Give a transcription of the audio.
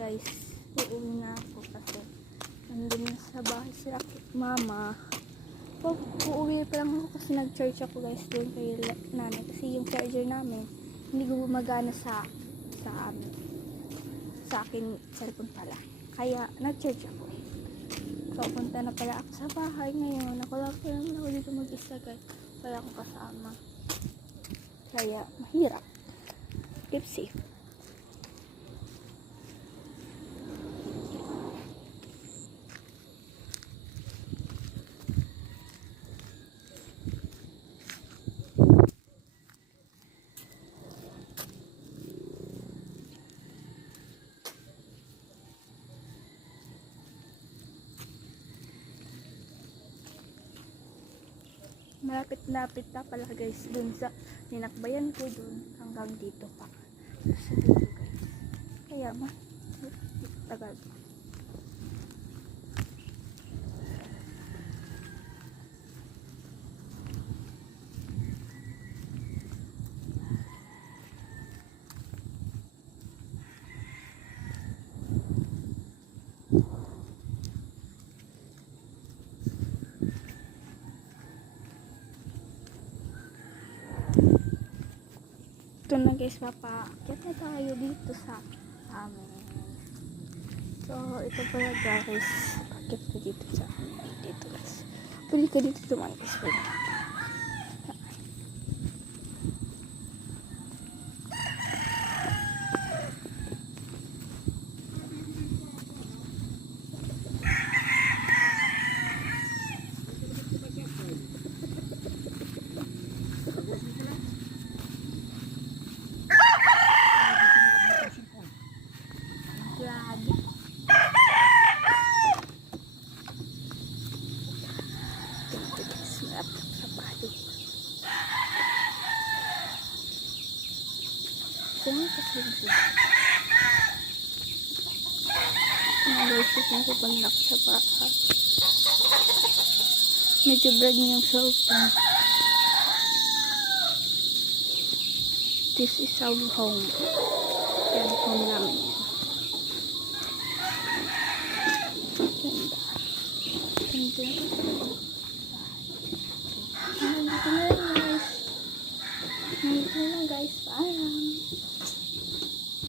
Guys, uuwi na ako kasi nandun na sa bahay si mama. Uuwi pa lang ako kasi nag-charge ako guys doon kay nanay kasi yung charger namin hindi gumagana sa amin. Sa akin cellphone pala. Kaya nag-charge ako. So punta na pala ako sa bahay ngayon. Ako lang ako dito mag-isa guys. Wala akong kasama. Kaya mahirap. Keep safe. Malapit-lapit na pala guys dun sa ninakbayan ko dun hanggang dito pa sa dito guys, kaya tagal. Ito na guys, papaakyat na tayo dito sa amin. So, ito pala guys, pakit ko dito sa amin. Dito guys. Pwede ka dito tumayo guys. Pwede. Grabe. Ito guys, malapit sa bahay. Saan kasi ito? Nag-isip na sa panlak sa bahay. Medyo brag niya yung cellphone. This is our home. Yan, home namin yan. Ganda. Ganda.